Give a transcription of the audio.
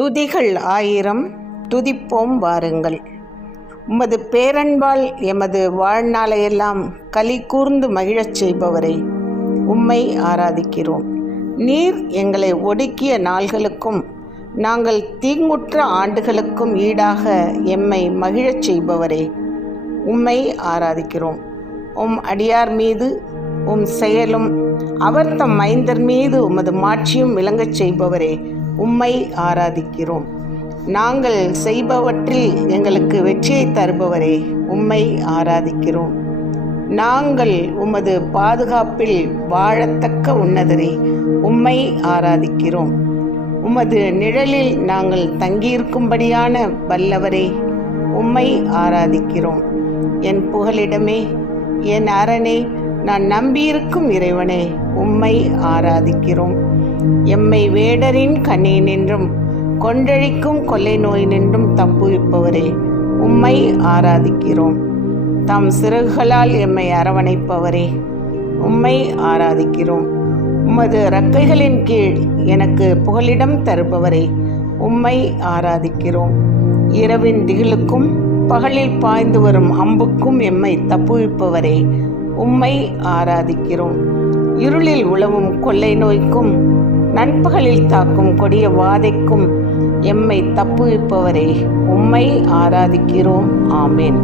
துதிகள் ஆயிரம் துதிப்போம் வாருங்கள். உமது பேரன்பால் எமது வாழ்நாளையெல்லாம் களி கூர்ந்து மகிழச் செய்பவரே உம்மை ஆராதிக்கிறோம். நீர் எங்களை ஒடுக்கிய நாள்களுக்கும் நாங்கள் தீங்குற்ற ஆண்டுகளுக்கும் ஈடாக எம்மை மகிழச் செய்பவரே உம்மை ஆராதிக்கிறோம். உம் அடியார் மீது உம் செயலும் அவர் தம் மைந்தர் மீது உமது மாட்சியும் விளங்கச் செய்பவரே உம்மை ஆராதிக்கிறோம். நாங்கள் செய்பவற்றில் எங்களுக்கு வெற்றியை தருபவரே உம்மை ஆராதிக்கிறோம். நாங்கள் உமது பாதுகாப்பில் வாழத்தக்க உன்னதரே உம்மை ஆராதிக்கிறோம். உமது நிழலில் நாங்கள் தங்கியிருக்கும்படியான வல்லவரே உம்மை ஆராதிக்கிறோம். என் புகலிடமே என் அரணே நான் நம்பியிருக்கும் இறைவனே உம்மை ஆராதிக்கிறோம். எம்மை வேடரின் கண்ணே நின்றும் கொன்றழிக்கும் கொள்ளை நோய் நின்றும் தப்புவிப்பவரே உம்மை ஆராதிக்கிறோம். தம் சிறகுகளால் எம்மை அரவணைப்பவரே உம்மை ஆராதிக்கிறோம். உமது இறக்கைகளின் கீழ் எனக்கு புகலிடம் தருபவரே உம்மை ஆராதிக்கிறோம். இரவின் திகிலுக்கும் பகலில் பாய்ந்து வரும் அம்புக்கும் எம்மை தப்புவிப்பவரே உம்மை ஆராதிக்கிறோம். இருளில் உழவும் கொள்ளை நோய்க்கும் நண்பகலில் தாக்கும் கொடிய வாதைக்கும் எம்மை தப்புவிப்பவரே உம்மை ஆராதிக்கிறோம். ஆமேன்.